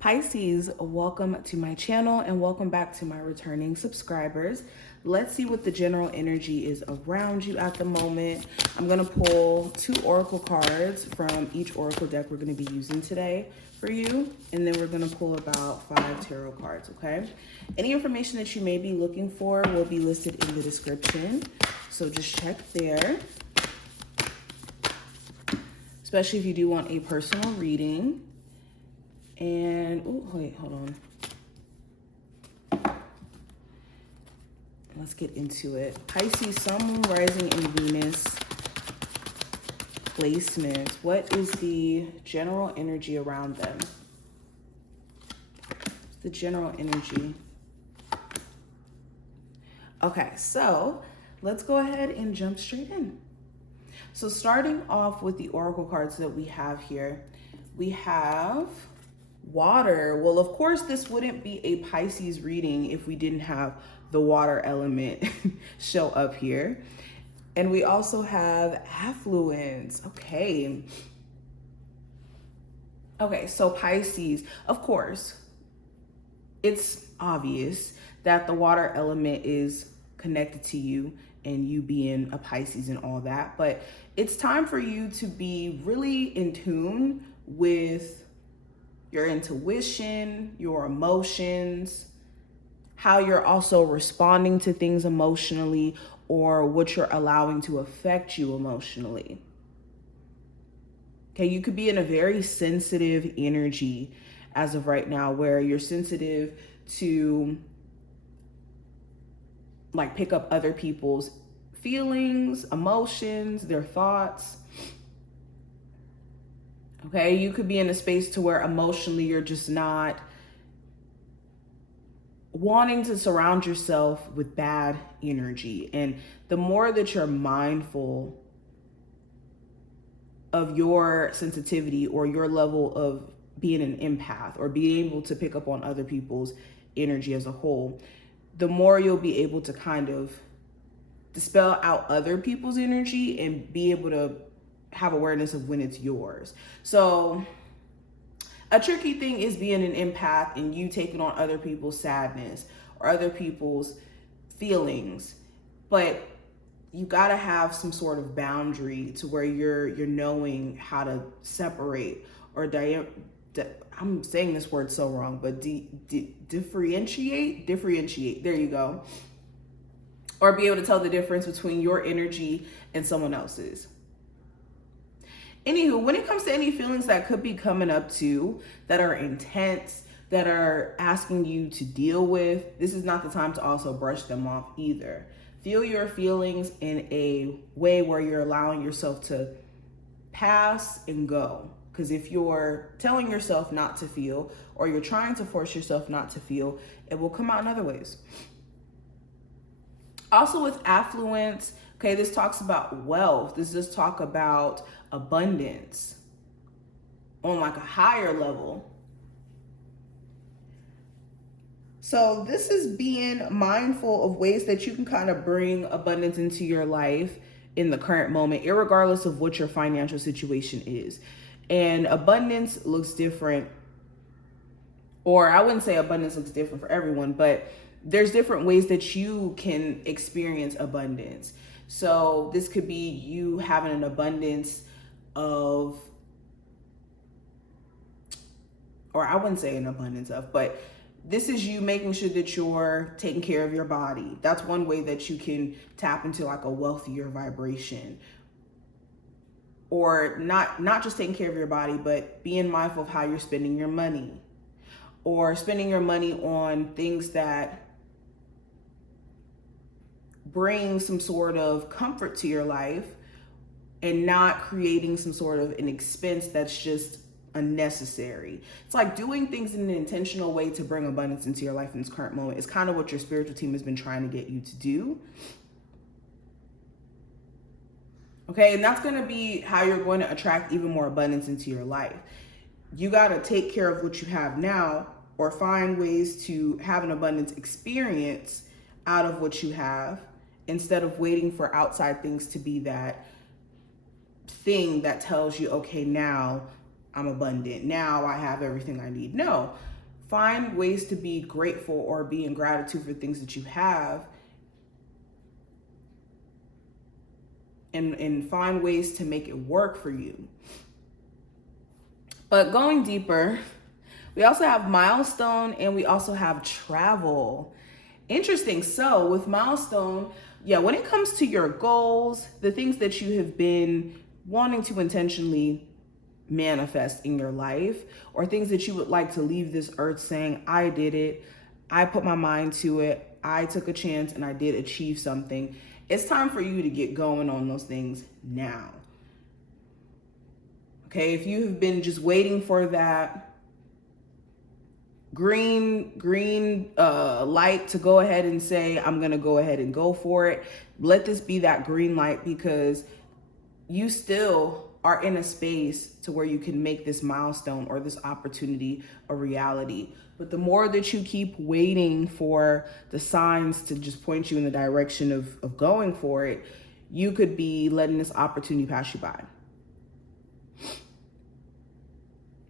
Pisces, welcome to my channel and welcome back to my returning subscribers. Let's see what the general energy is around you at the moment. I'm going to pull 2 oracle cards from each oracle deck we're going to be using today for you. And then we're going to pull about 5 tarot cards, okay? Any information that you may be looking for will be listed in the description. So just check there. Especially if you do want a personal reading. And, oh, wait, hold on. Let's get into it. Pisces, Sun, Moon, Rising, and Venus placements. What is the general energy around them? The general energy. Okay, so let's go ahead and jump straight in. So starting off with the oracle cards that we have here, we have water. Well, of course, this wouldn't be a Pisces reading if we didn't have the water element show up here. And we also have affluence. Okay, so Pisces, of course, it's obvious that the water element is connected to you and you being a Pisces and all that, but it's time for you to be really in tune with your intuition, your emotions, how you're also responding to things emotionally, or what you're allowing to affect you emotionally. Okay, you could be in a very sensitive energy as of right now, where you're sensitive to like pick up other people's feelings, emotions, their thoughts. Okay, you could be in a space to where emotionally you're just not wanting to surround yourself with bad energy. And the more that you're mindful of your sensitivity or your level of being an empath or being able to pick up on other people's energy as a whole, the more you'll be able to kind of dispel out other people's energy and be able to have awareness of when it's yours. So a tricky thing is being an empath and you taking on other people's sadness or other people's feelings, but you got to have some sort of boundary to where you're knowing how to separate or I'm saying this word so wrong, but differentiate, there you go. Or be able to tell the difference between your energy and someone else's. Anywho, when it comes to any feelings that could be coming up to that are intense, that are asking you to deal with, this is not the time to also brush them off either. Feel your feelings in a way where you're allowing yourself to pass and go. Because if you're telling yourself not to feel, or you're trying to force yourself not to feel, it will come out in other ways. Also with affluence, okay, this talks about wealth. This does talk about abundance on like a higher level. So this is being mindful of ways that you can kind of bring abundance into your life in the current moment, irregardless of what your financial situation is. And abundance looks different, or I wouldn't say abundance looks different for everyone, but there's different ways that you can experience abundance. So this could be you having an abundance of, or I wouldn't say an abundance of, but this is you making sure that you're taking care of your body. That's one way that you can tap into like a wealthier vibration. Or not just taking care of your body, but being mindful of how you're spending your money. Or spending your money on things that bring some sort of comfort to your life and not creating some sort of an expense that's just unnecessary. It's like doing things in an intentional way to bring abundance into your life in this current moment is kind of what your spiritual team has been trying to get you to do. Okay, and that's going to be how you're going to attract even more abundance into your life. You got to take care of what you have now, or find ways to have an abundance experience out of what you have, instead of waiting for outside things to be that thing that tells you, okay, now I'm abundant. Now I have everything I need. No, find ways to be grateful or be in gratitude for things that you have, and find ways to make it work for you. But going deeper, we also have milestone and we also have travel. Interesting. So with milestone, yeah, when it comes to your goals, the things that you have been wanting to intentionally manifest in your life, or things that you would like to leave this earth saying, I did it, I put my mind to it, I took a chance and I did achieve something. It's time for you to get going on those things now. Okay, if you have been just waiting for that green light to go ahead and say, I'm gonna go ahead and go for it, let this be that green light, because you still are in a space to where you can make this milestone or this opportunity a reality. But the more that you keep waiting for the signs to just point you in the direction of going for it, you could be letting this opportunity pass you by.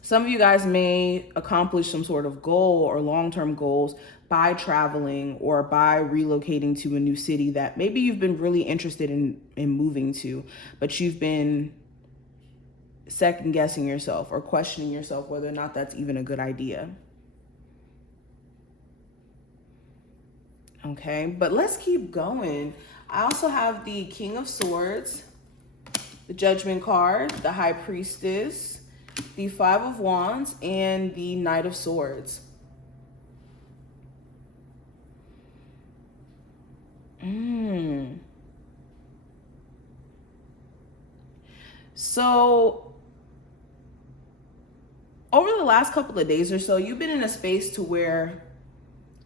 Some of you guys may accomplish some sort of goal or long-term goals by traveling or by relocating to a new city that maybe you've been really interested in moving to, but you've been second guessing yourself or questioning yourself whether or not that's even a good idea. Okay, but let's keep going. I also have the King of Swords, the Judgment card, the High Priestess, the Five of Wands, and the Knight of Swords. So over the last couple of days or so, you've been in a space to where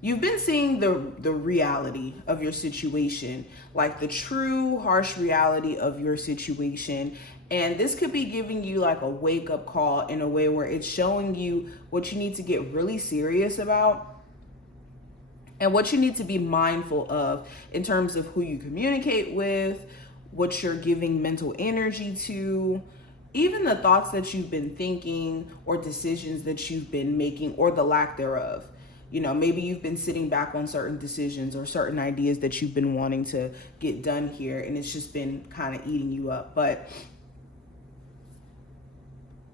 you've been seeing the reality of your situation, like the true harsh reality of your situation. And this could be giving you like a wake up call in a way where it's showing you what you need to get really serious about and what you need to be mindful of in terms of who you communicate with, what you're giving mental energy to, even the thoughts that you've been thinking or decisions that you've been making or the lack thereof. You know, maybe you've been sitting back on certain decisions or certain ideas that you've been wanting to get done here, and it's just been kind of eating you up. But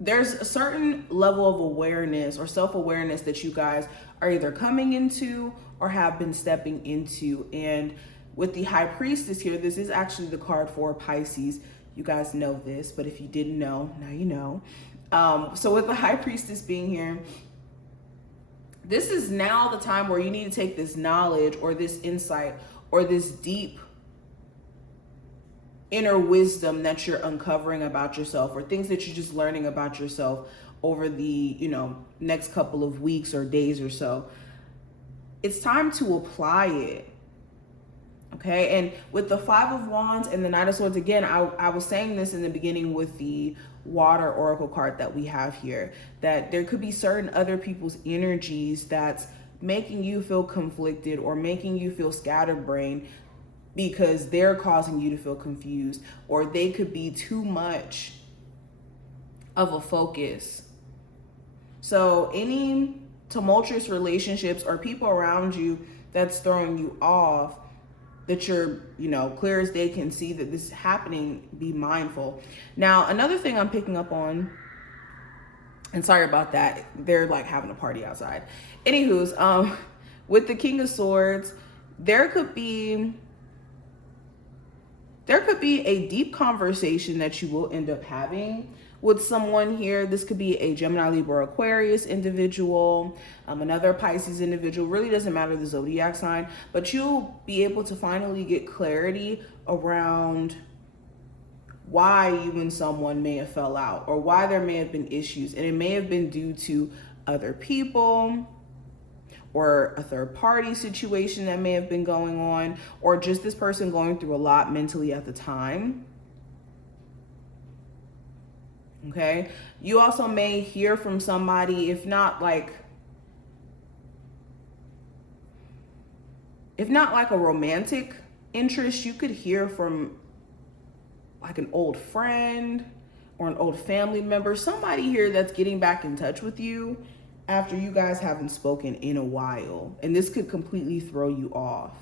there's a certain level of awareness or self-awareness that you guys are either coming into or have been stepping into. And with the High Priestess here, this is actually the card for Pisces. You guys know this, but if you didn't know, now you know. So with the High Priestess being here, this is now the time where you need to take this knowledge or this insight or this deep inner wisdom that you're uncovering about yourself, or things that you're just learning about yourself over the, next couple of weeks or days or so. It's time to apply it. Okay, and with the Five of Wands and the Knight of Swords, again, I was saying this in the beginning with the Water Oracle card that we have here, that there could be certain other people's energies that's making you feel conflicted or making you feel scatterbrained because they're causing you to feel confused, or they could be too much of a focus. So any tumultuous relationships or people around you that's throwing you off, that you're, clear as day can see that this is happening, be mindful. Now, another thing I'm picking up on, and sorry about that, they're like having a party outside. Anywho's, with the King of Swords, there could be a deep conversation that you will end up having with someone here. This could be a Gemini, Libra, Aquarius individual, another Pisces individual. Really doesn't matter the zodiac sign, but you'll be able to finally get clarity around why you and someone may have fell out, or why there may have been issues. And it may have been due to other people, or a third party situation that may have been going on, or just this person going through a lot mentally at the time. Okay, you also may hear from somebody, if not like a romantic interest, you could hear from like an old friend or an old family member, somebody here that's getting back in touch with you after you guys haven't spoken in a while. And this could completely throw you off.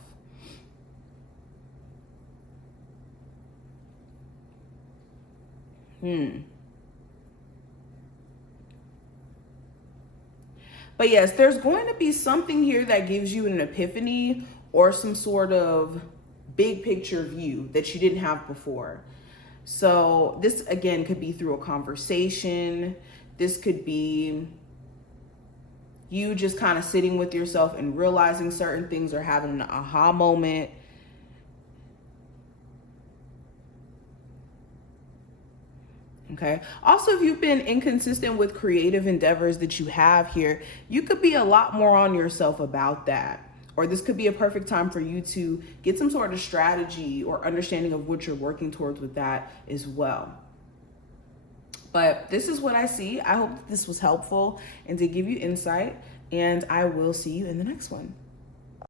But yes, there's going to be something here that gives you an epiphany or some sort of big picture view that you didn't have before. So this again could be through a conversation. This could be you just kind of sitting with yourself and realizing certain things or having an aha moment. Okay. Also, if you've been inconsistent with creative endeavors that you have here, you could be a lot more on yourself about that. Or this could be a perfect time for you to get some sort of strategy or understanding of what you're working towards with that as well. But this is what I see. I hope this was helpful and to give you insight. And I will see you in the next one.